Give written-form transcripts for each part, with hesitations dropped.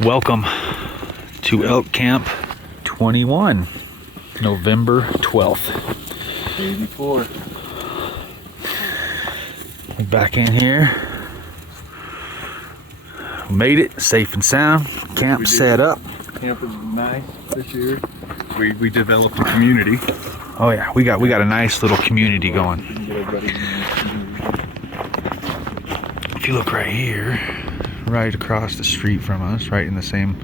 Welcome to Elk Camp 21, November 12th. 84. We're back in here. Made it safe and sound. Camp set up. Camp is nice this year. We developed a community. Oh yeah, we got a nice little community going. If you look right here, right across the street from us, right in the same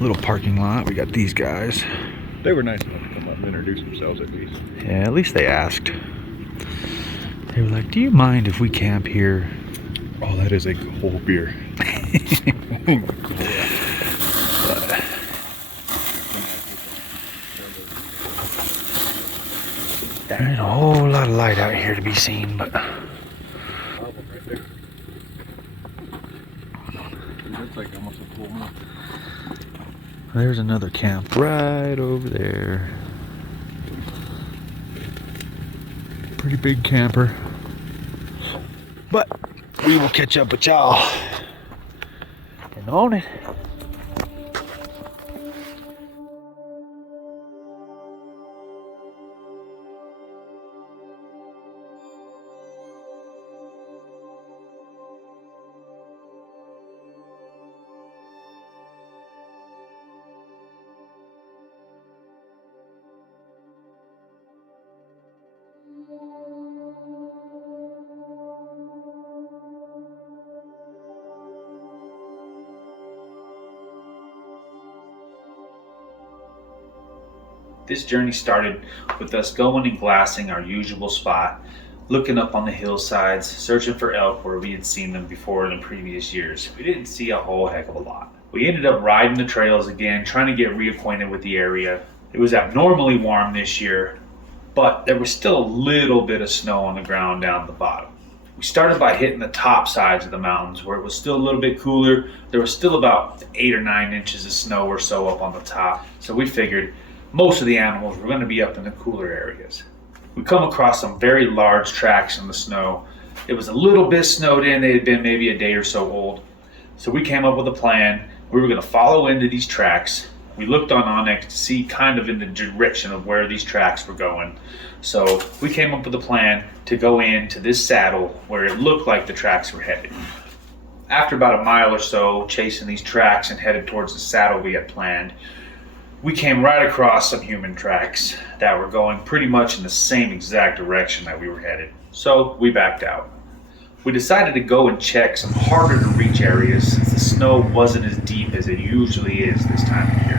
little parking lot, we got these guys. They were nice enough to come up and introduce themselves at least. Yeah, at least they asked. They were like, "Do you mind if we camp here?" Oh, that is a whole beer. There's a whole lot of light out here to be seen, but That's like almost a full month. there's another camp right over there. Pretty big camper. But we will catch up with y'all in the morning. This journey started with us going and glassing our usual spot, looking up on the hillsides, searching for elk where we had seen them before in the previous years. We didn't see a whole heck of a lot. We ended up riding the trails again, trying to get reacquainted with the area. It was abnormally warm this year, but there was still a little bit of snow on the ground down at the bottom. We started by hitting the top sides of the mountains where it was still a little bit cooler. There was still about 8 or 9 inches of snow or so up on the top, so we figured most of the animals were going to be up in the cooler areas. We come across some very large tracks in the snow. It was a little bit snowed in. They had been maybe a day or so old. So we came up with a plan. We were going to follow into these tracks. We looked on Onyx to see kind of in the direction of where these tracks were going. So we came up with a plan to go into this saddle where it looked like the tracks were headed. After about a mile or so chasing these tracks and headed towards the saddle we had planned, we came right across some human tracks that were going pretty much in the same exact direction that we were headed. So we backed out. We decided to go and check some harder to reach areas since the snow wasn't as deep as it usually is this time of year.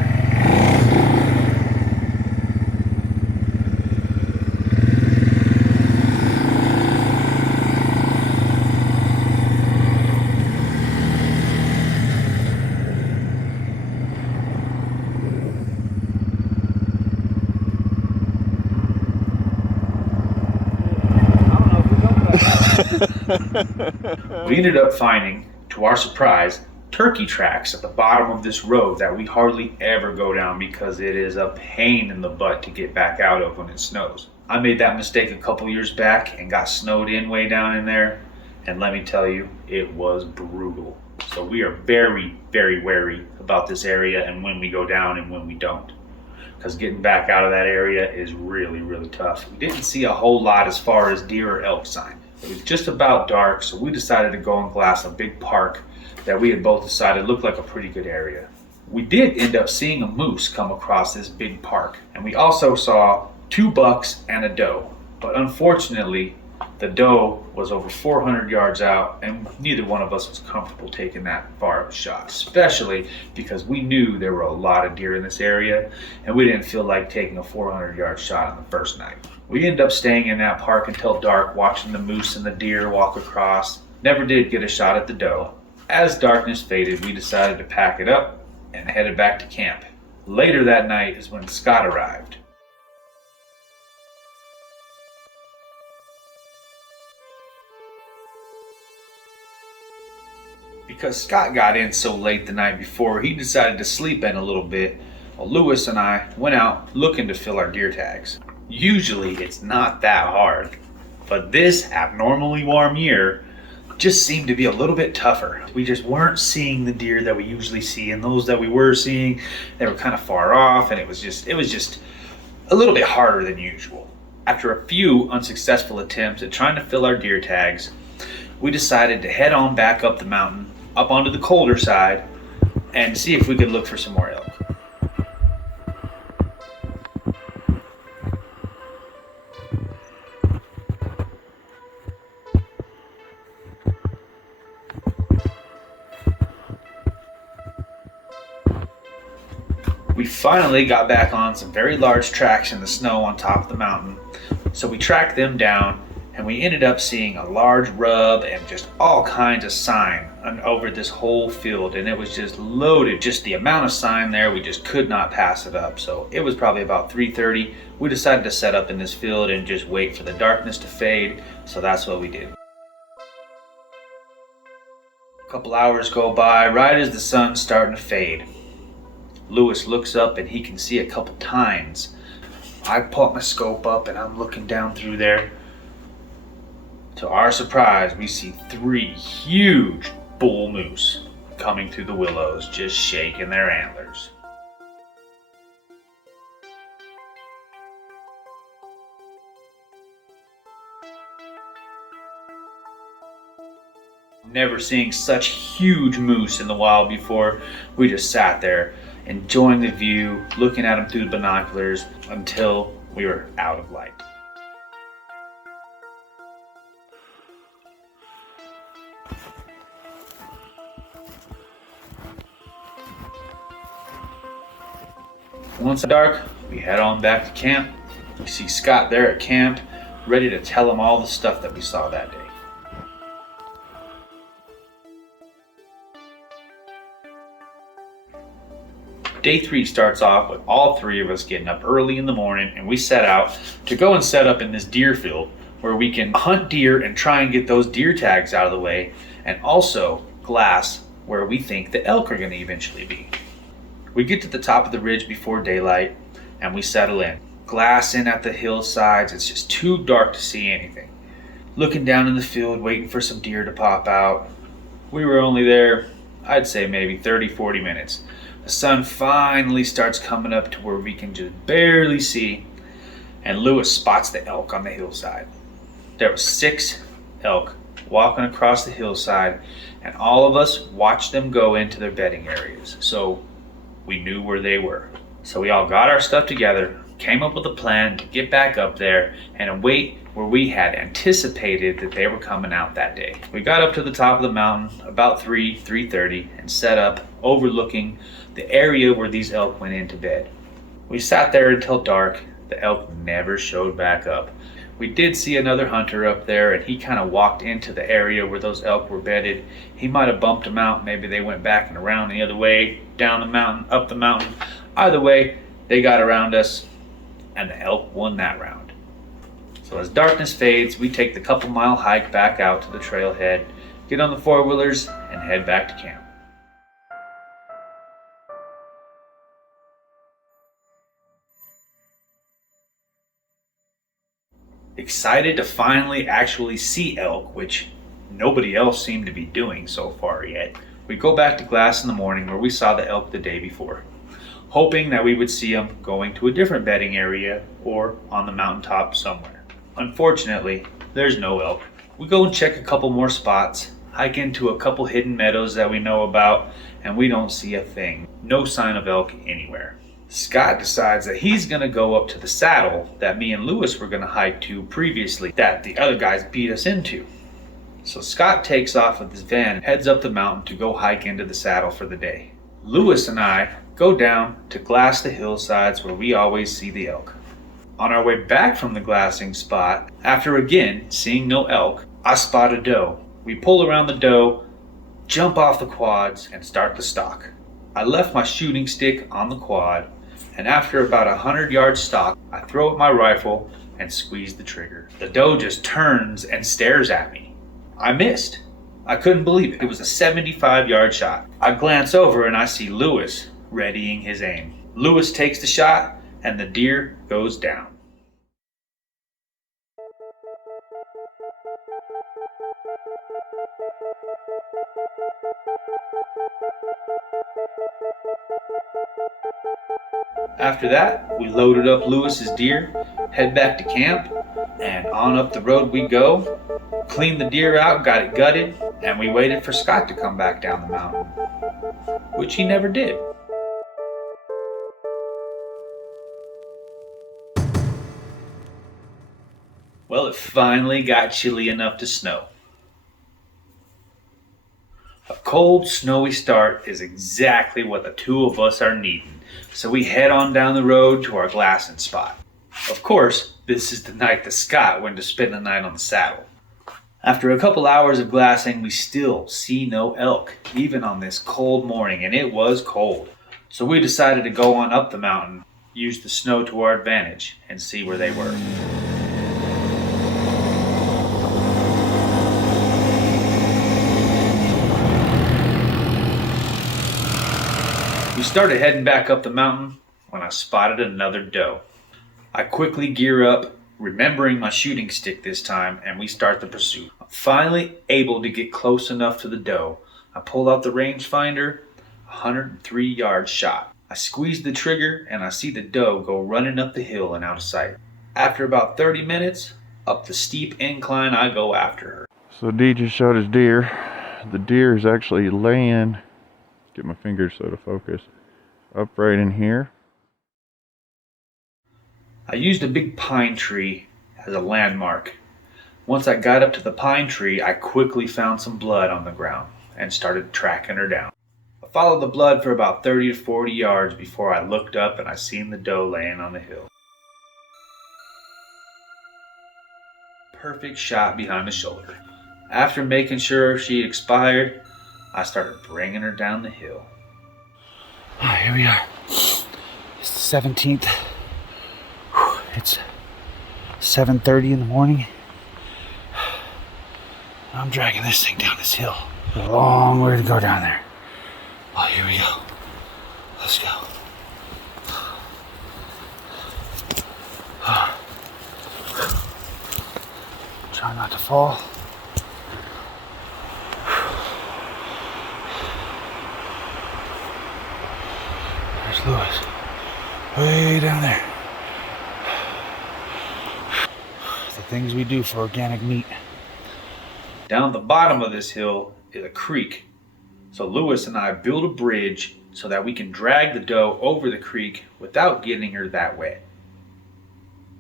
We ended up finding, to our surprise, turkey tracks at the bottom of this road that we hardly ever go down because it is a pain in the butt to get back out of when it snows. I made that mistake a couple years back and got snowed in way down in there, and let me tell you, it was brutal. So we are very, very wary about this area and when we go down and when we don't, because getting back out of that area is really, really tough. We didn't see a whole lot as far as deer or elk sign. It was just about dark, so we decided to go and glass a big park that we had both decided looked like a pretty good area. We did end up seeing a moose come across this big park, and we also saw 2 bucks and a doe. But unfortunately, the doe was over 400 yards out, and neither one of us was comfortable taking that far of a shot, especially because we knew there were a lot of deer in this area, and we didn't feel like taking a 400-yard shot on the first night. We ended up staying in that park until dark, watching the moose and the deer walk across. Never did get a shot at the doe. As darkness faded, we decided to pack it up and headed back to camp. Later that night is when Scott arrived. Because Scott got in so late the night before, he decided to sleep in a little bit, while Lewis and I went out looking to fill our deer tags. Usually it's not that hard, but this abnormally warm year, just seemed to be a little bit tougher. We just weren't seeing the deer that we usually see, and those that we were seeing, they were kind of far off, and it was just a little bit harder than usual. After a few unsuccessful attempts at trying to fill our deer tags, we decided to head on back up the mountain, up onto the colder side, and see if we could look for some more elk. We finally got back on some very large tracks in the snow on top of the mountain, so we tracked them down, and we ended up seeing a large rub and just all kinds of sign over this whole field, and it was just loaded. Just the amount of sign there, we just could not pass it up. So it was probably about 3:30. We decided to set up in this field and just wait for the darkness to fade, so that's what we did. A couple hours go by, right as the sun's starting to fade. Lewis looks up and he can see a couple tines. I put my scope up and I'm looking down through there. To our surprise, we see 3 huge bull moose coming through the willows, just shaking their antlers. Never seeing such huge moose in the wild before. We just sat there enjoying the view, looking at them through the binoculars until we were out of light. Once it's dark, we head on back to camp. We see Scott there at camp, ready to tell him all the stuff that we saw that day. Day 3 starts off with all 3 of us getting up early in the morning, and we set out to go and set up in this deer field where we can hunt deer and try and get those deer tags out of the way, and also glass where we think the elk are going to eventually be. We get to the top of the ridge before daylight and we settle in. Glass in at the hillsides, it's just too dark to see anything. Looking down in the field, waiting for some deer to pop out. We were only there, I'd say maybe 30-40 minutes. The sun finally starts coming up to where we can just barely see, and Lewis spots the elk on the hillside. There were 6 elk walking across the hillside, and all of us watched them go into their bedding areas, so we knew where they were. So we all got our stuff together, came up with a plan to get back up there and wait where we had anticipated that they were coming out that day. We got up to the top of the mountain about 3:30 and set up overlooking the area where these elk went into bed. We sat there until dark. The elk never showed back up. We did see another hunter up there, and he kind of walked into the area where those elk were bedded. He might have bumped them out. Maybe they went back and around the other way, down the mountain, up the mountain. Either way, they got around us, and the elk won that round. So as darkness fades, we take the couple-mile hike back out to the trailhead, get on the 4-wheelers, and head back to camp. Excited to finally actually see elk, which nobody else seemed to be doing so far yet. We go back to Glass in the morning where we saw the elk the day before, hoping that we would see them going to a different bedding area or on the mountaintop somewhere. Unfortunately, there's no elk. We go and check a couple more spots, hike into a couple hidden meadows that we know about, and we don't see a thing. No sign of elk anywhere. Scott decides that he's going to go up to the saddle that me and Lewis were going to hike to previously, that the other guys beat us into. So Scott takes off with his van and heads up the mountain to go hike into the saddle for the day. Lewis and I go down to glass the hillsides where we always see the elk. On our way back from the glassing spot, after again seeing no elk, I spot a doe. We pull around the doe, jump off the quads, and start the stalk. I left my shooting stick on the quad, and after about 100-yard stalk, I throw up my rifle and squeeze the trigger. The doe just turns and stares at me. I missed. I couldn't believe it. It was a 75-yard shot. I glance over and I see Lewis readying his aim. Lewis takes the shot and the deer goes down. After that, we loaded up Lewis's deer, head back to camp, and on up the road we go. Cleaned the deer out, got it gutted, and we waited for Scott to come back down the mountain, which he never did. Well, it finally got chilly enough to snow. A cold, snowy start is exactly what the two of us are needing, so we head on down the road to our glassing spot. Of course, this is the night that Scott went to spend the night on the saddle. After a couple hours of glassing, we still see no elk, even on this cold morning, and it was cold. So we decided to go on up the mountain, use the snow to our advantage, and see where they were. We started heading back up the mountain when I spotted another doe. I quickly gear up, remembering my shooting stick this time, and we start the pursuit. I'm finally able to get close enough to the doe. I pull out the rangefinder, 103 yard shot. I squeeze the trigger and I see the doe go running up the hill and out of sight. After about 30 minutes, up the steep incline I go after her. So D just shot his deer. The deer is actually laying, get my fingers so to focus, up right in here. I used a big pine tree as a landmark. Once I got up to the pine tree, I quickly found some blood on the ground and started tracking her down. I followed the blood for about 30 to 40 yards before I looked up and I seen the doe laying on the hill. Perfect shot behind the shoulder. After making sure she expired, I started bringing her down the hill. Here we are. It's the 17th. It's 7:30 in the morning. I'm dragging this thing down this hill. A long way to go down there. Oh, here we go. Let's go. Try not to fall. There's Lewis. Way down there. The things we do for organic meat. Down the bottom of this hill is a creek. So Lewis and I built a bridge so that we can drag the doe over the creek without getting her that wet.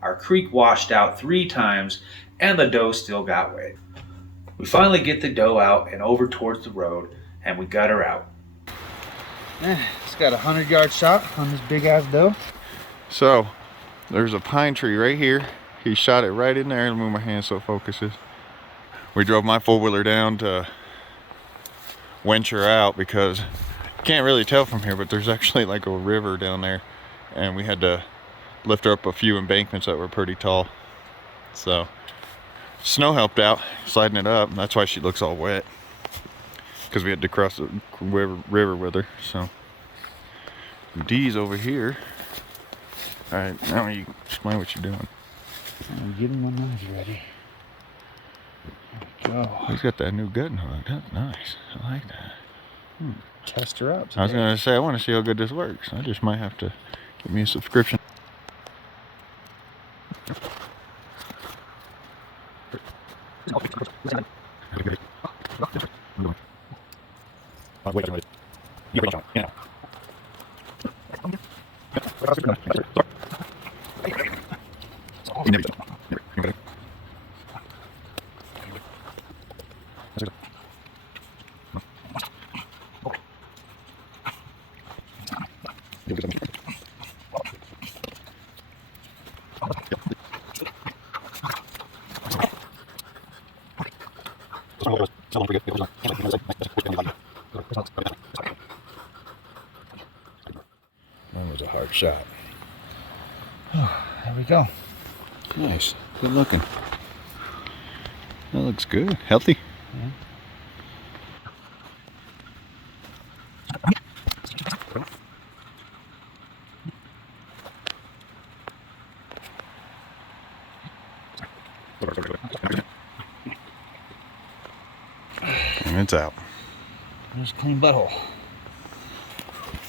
Our creek washed out 3 times and the doe still got wet. We finally get the doe out and over towards the road and we gut her out. It's got a 100-yard shot on this big ass doe. So there's a pine tree right here. He shot it right in there. Let me move my hand so it focuses. We drove my four-wheeler down to wench her out because you can't really tell from here, but there's actually like a river down there, and we had to lift her up a few embankments that were pretty tall. So snow helped out sliding it up. That's why she looks all wet, because we had to cross the river with her. So D's over here. All right, now you explain what you're doing. I'm getting my knives ready. There we go. He's got that new gutting hook. That's nice. I like that. Test her up today. I was gonna say, I want to see how good this works. I just might have to get me a subscription. That was a hard shot. There we go. Nice. Good looking. That looks good. Healthy. Yeah. And it's out. There's a clean butthole.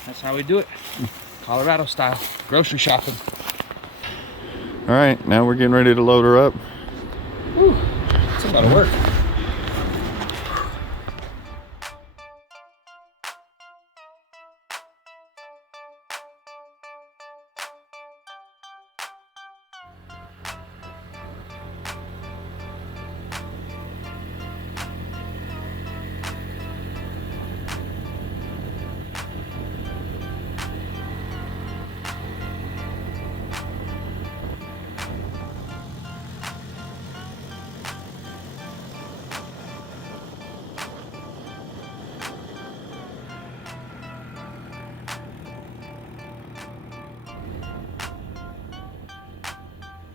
That's how we do it. Colorado style. Grocery shopping. All right, now we're getting ready to load her up. Whew, it's a lot of work.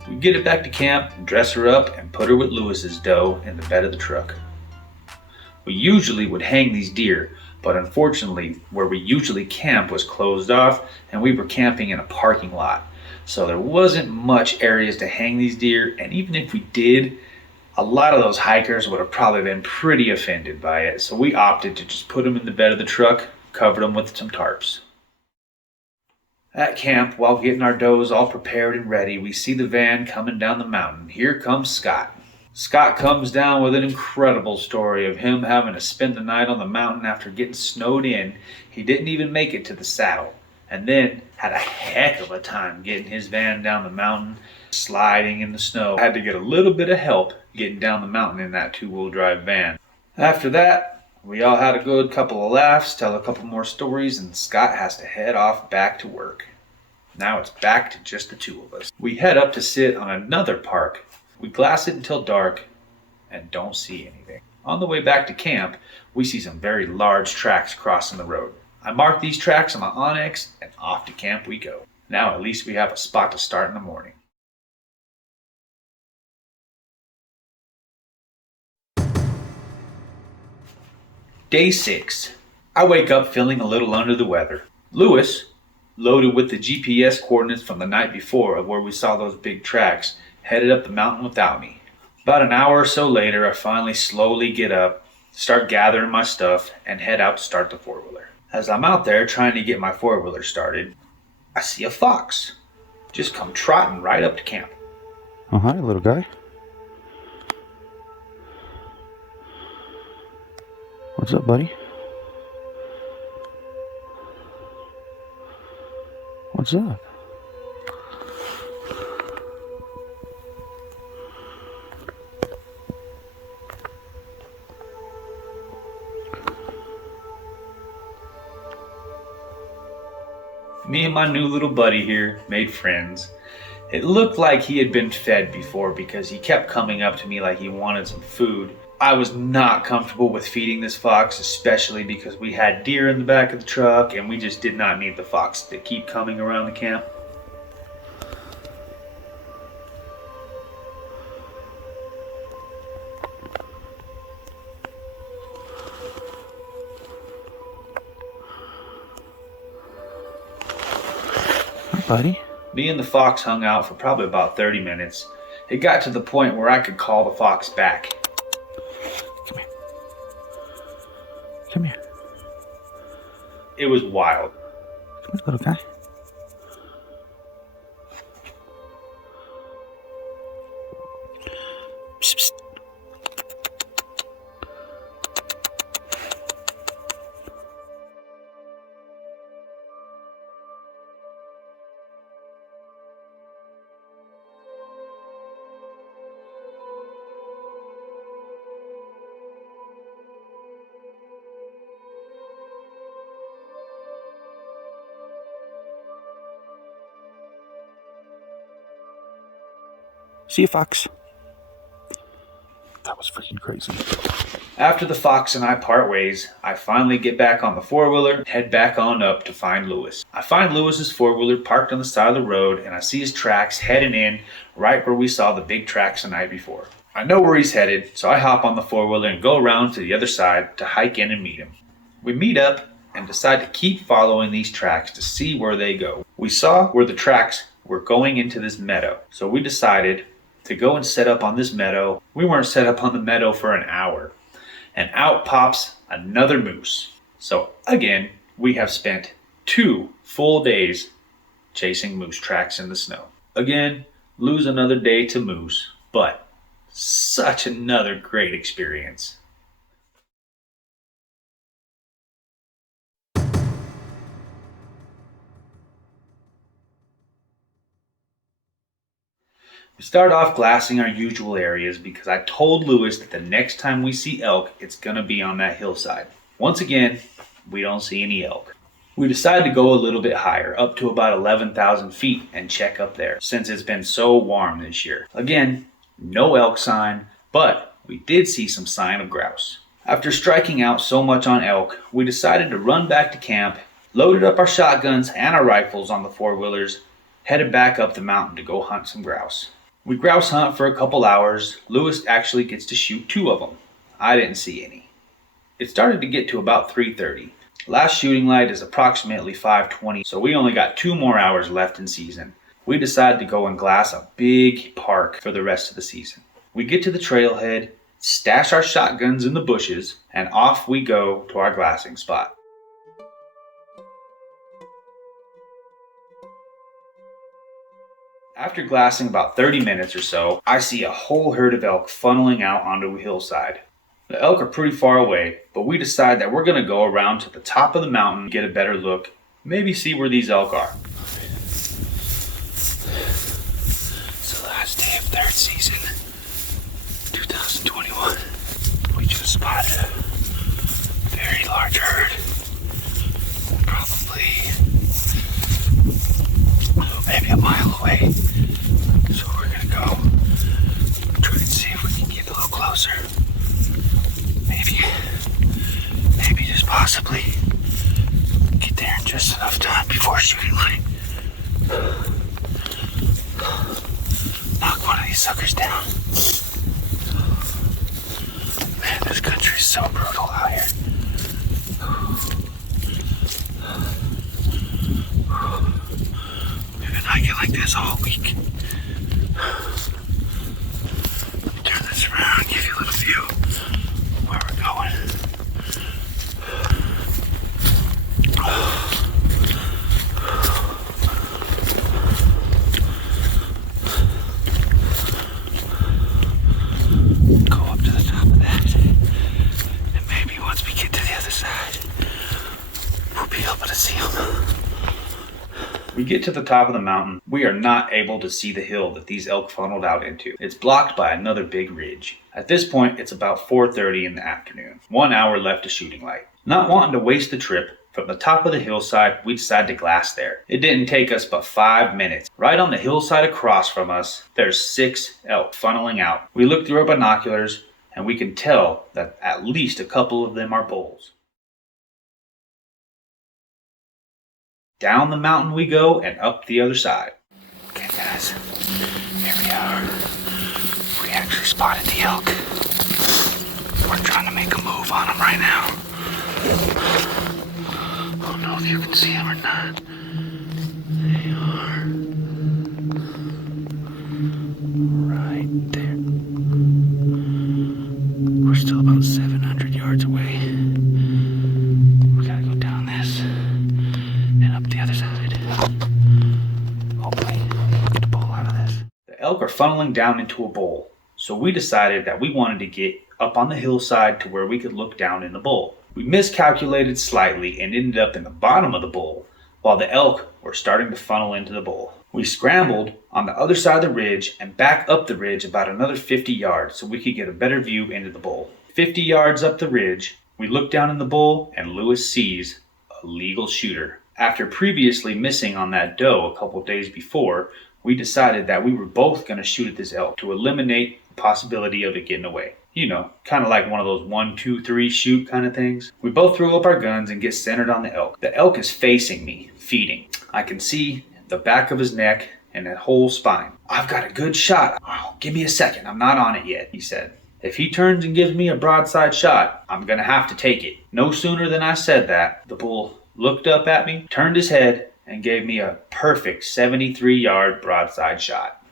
We get it back to camp, dress her up, and put her with Lewis's doe in the bed of the truck. We usually would hang these deer, but unfortunately, where we usually camp was closed off, and we were camping in a parking lot. So there wasn't much areas to hang these deer, and even if we did, a lot of those hikers would have probably been pretty offended by it. So we opted to just put them in the bed of the truck, covered them with some tarps. At camp, while getting our does all prepared and ready, we see the van coming down the mountain. Here comes Scott. Scott comes down with an incredible story of him having to spend the night on the mountain after getting snowed in. He didn't even make it to the saddle, and then had a heck of a time getting his van down the mountain, sliding in the snow. I had to get a little bit of help getting down the mountain in that two-wheel drive van. After that, we all had a good couple of laughs, tell a couple more stories, and Scott has to head off back to work. Now it's back to just the two of us. We head up to sit on another park. We glass it until dark and don't see anything. On the way back to camp, we see some very large tracks crossing the road. I mark these tracks on my Onyx and off to camp we go. Now at least we have a spot to start in the morning. Day 6. I wake up feeling a little under the weather. Lewis, loaded with the GPS coordinates from the night before of where we saw those big tracks, headed up the mountain without me. About an hour or so later, I finally slowly get up, start gathering my stuff, and head out to start the four-wheeler. As I'm out there trying to get my four-wheeler started, I see a fox just come trotting right up to camp. Oh, hi, little guy. What's up, buddy? What's up? Me and my new little buddy here made friends. It looked like he had been fed before because he kept coming up to me like he wanted some food. I was not comfortable with feeding this fox, especially because we had deer in the back of the truck and we just did not need the fox to keep coming around the camp. Hi, buddy. Me and the fox hung out for probably about 30 minutes. It got to the point where I could call the fox back. Come here. Come here. It was wild. Come here, little guy. Psst, psst. See you, fox. That was freaking crazy. After the fox and I part ways, I finally get back on the four-wheeler and head back on up to find Lewis. I find Lewis's four-wheeler parked on the side of the road and I see his tracks heading in right where we saw the big tracks the night before. I know where he's headed, so I hop on the four-wheeler and go around to the other side to hike in and meet him. We meet up and decide to keep following these tracks to see where they go. We saw where the tracks were going into this meadow, so we decided to go and set up on this meadow. We weren't set up on the meadow for an hour, and out pops another moose. So again, we have spent 2 full days chasing moose tracks in the snow. Again, lose another day to moose, but such another great experience. We start off glassing our usual areas because I told Lewis that the next time we see elk, it's going to be on that hillside. Once again, we don't see any elk. We decided to go a little bit higher, up to about 11,000 feet, and check up there, since it's been so warm this year. Again, no elk sign, but we did see some sign of grouse. After striking out so much on elk, we decided to run back to camp, loaded up our shotguns and our rifles on the four-wheelers, headed back up the mountain to go hunt some grouse. We grouse hunt for a couple hours. Lewis actually gets to shoot 2 of them. I didn't see any. It started to get to about 3:30. Last shooting light is approximately 5:20, so we only got 2 more hours left in season. We decided to go and glass a big park for the rest of the season. We get to the trailhead, stash our shotguns in the bushes, and off we go to our glassing spot. After glassing about 30 minutes or so, I see a whole herd of elk funneling out onto a hillside. The elk are pretty far away, but we decide that we're going to go around to the top of the mountain, get a better look, maybe see where these elk are. It's the last day of 3rd season, 2021. We just spotted a very large herd. Probably maybe a mile away. So we're gonna go try and see if we can get a little closer. Maybe just possibly get there in just enough time before shooting light. Knock one of these suckers down. Man, this country's so brutal out here. We've been hiking like this all week. Let me turn this around, give you a little view where we're going. Go up to the top of that, and maybe once we get to the other side, we'll be able to see them. We get to the top of the mountain. We are not able to see the hill that these elk funneled out into. It's blocked by another big ridge. At this point, it's about 4:30 in the afternoon. 1 hour left to shooting light. Not wanting to waste the trip, from the top of the hillside, we decided to glass there. It didn't take us but 5 minutes. Right on the hillside across from us, there's 6 elk funneling out. We look through our binoculars, and we can tell that at least a couple of them are bulls. Down the mountain we go and up the other side. Okay guys, here we are. We actually spotted the elk. We're trying to make a move on them right now. I don't know if you can see them or not. They are right there. We're still about 700 yards away. We gotta go down this and up the other side. Hopefully, get the bull out of this. The elk are funneling down into a bowl, so we decided that we wanted to get up on the hillside to where we could look down in the bowl. We miscalculated slightly and ended up in the bottom of the bowl, while the elk were starting to funnel into the bowl. We scrambled on the other side of the ridge and back up the ridge about another 50 yards so we could get a better view into the bowl. 50 yards up the ridge, we look down in the bowl and Lewis sees a legal shooter. After previously missing on that doe a couple days before, we decided that we were both going to shoot at this elk to eliminate the possibility of it getting away. You know, kind of like one of those 1, 2, 3 shoot kind of things. We both throw up our guns and get centered on the elk. The elk is facing me, feeding. I can see the back of his neck and that whole spine. I've got a good shot. Oh, give me a second. I'm not on it yet, he said. If he turns and gives me a broadside shot, I'm going to have to take it. No sooner than I said that, the bull looked up at me, turned his head, and gave me a perfect 73-yard broadside shot.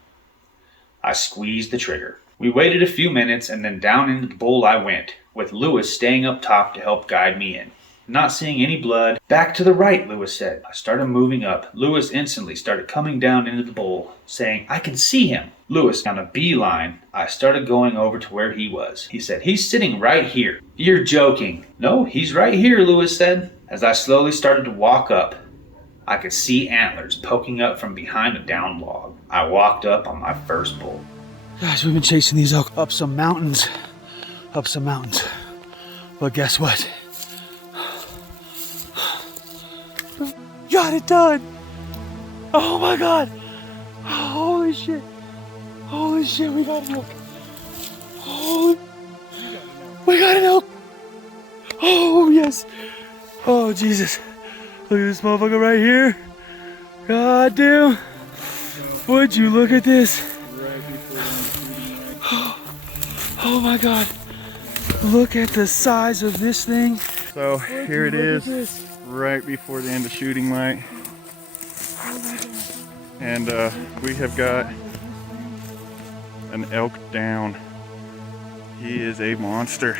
I squeezed the trigger. We waited a few minutes and then down into the bowl I went, with Lewis staying up top to help guide me in. Not seeing any blood. Back to the right, Lewis said. I started moving up. Lewis instantly started coming down into the bowl, saying, I can see him. Lewis on a beeline. I started going over to where he was. He said, he's sitting right here. You're joking. No, he's right here, Lewis said. As I slowly started to walk up, I could see antlers poking up from behind a down log. I walked up on my first bull. Guys, we've been chasing these elk up some mountains. But guess what? Got it done! Oh my god! Holy shit! Holy shit, we got an elk! Holy... We got an elk! Oh yes! Oh Jesus! Look at this motherfucker right here! God damn! Would you look at this? Oh my god! Look at the size of this thing! So here it is, right before the end of shooting light. And we have got an elk down. He is a monster.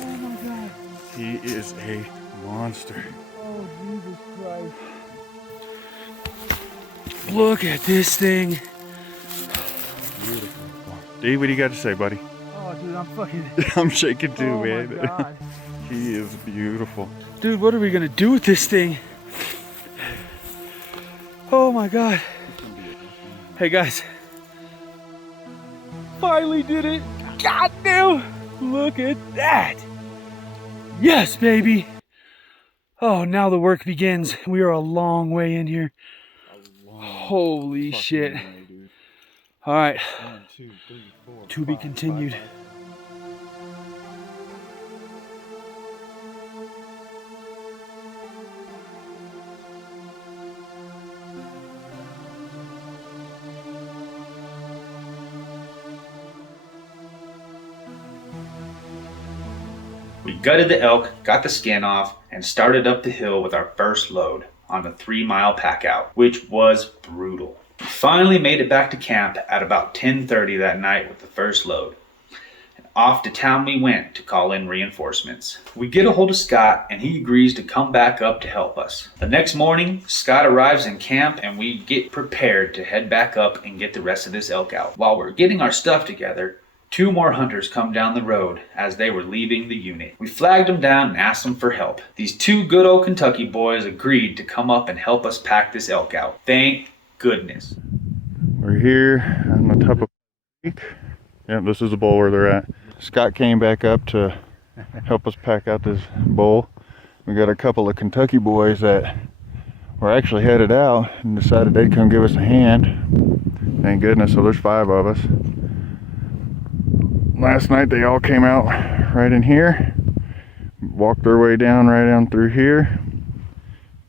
Oh my god! He is a monster. Oh Jesus Christ! Look at this thing! Beautiful. Dave, what do you got to say, buddy? Oh dude, I'm fucking... I'm shaking too, oh man. my god. He is beautiful. Dude, what are we gonna do with this thing? Oh my god. Hey guys. Finally did it. God damn. Look at that. Yes, baby. Oh, now the work begins. We are a long way in here. Holy shit. All right. 1, 2, 3, 4, To be continued. We gutted the elk, got the skin off, and started up the hill with our first load on the 3-mile pack out, which was brutal. We finally made it back to camp at about 10:30 that night with the first load. And off to town we went to call in reinforcements. We get a hold of Scott and he agrees to come back up to help us. The next morning, Scott arrives in camp and we get prepared to head back up and get the rest of this elk out. While we're getting our stuff together, 2 more hunters come down the road as they were leaving the unit. We flagged them down and asked them for help. These 2 good old Kentucky boys agreed to come up and help us pack this elk out. Thank goodness. We're here on the top of the creek. Yep, this is the bowl where they're at. Scott came back up to help us pack out this bowl. We got a couple of Kentucky boys that were actually headed out and decided they'd come give us a hand. Thank goodness, so there's 5 of us. Last night they all came out right in here, walked their way down right down through here.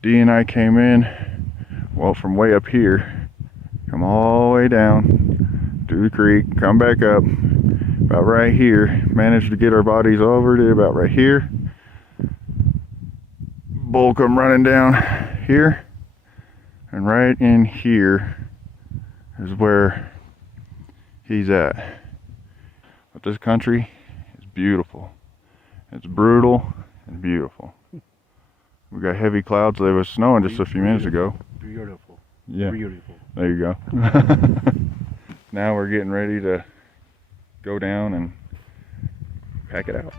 Dee and I came in, well, from way up here, come all the way down through the creek, come back up, about right here, managed to get our bodies over to about right here. Bull come running down here, and right in here is where he's at. But this country is beautiful. It's brutal and beautiful. We got heavy clouds. There was snowing just a few minutes ago. Beautiful. Yeah. Beautiful. There you go. Now we're getting ready to go down and pack it out.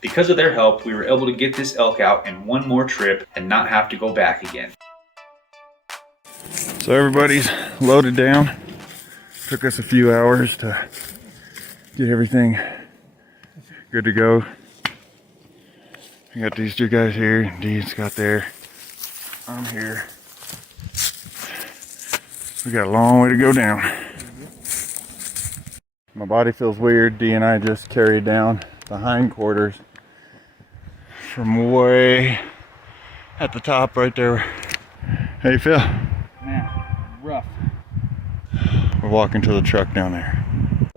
Because of their help, we were able to get this elk out in one more trip and not have to go back again. So everybody's loaded down. Took us a few hours to get everything good to go. We got these 2 guys here, Dee and Scott there. I'm here. We got a long way to go down. My body feels weird. Dee and I just carried down the hindquarters from way at the top right there. How you feel? Man, rough. We're walking to the truck down there.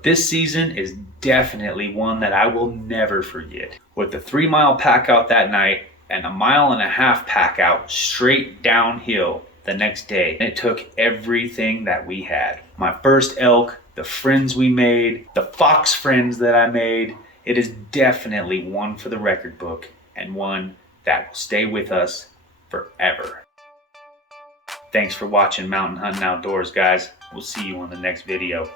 This season is definitely one that I will never forget. With the 3-mile pack out that night and a 1.5 mile pack out straight downhill, the next day. And it took everything that we had. My first elk, the friends we made, the fox friends that I made. It is definitely one for the record book and one that will stay with us forever. Thanks for watching Mountain Hunting Outdoors, guys. We'll see you on the next video.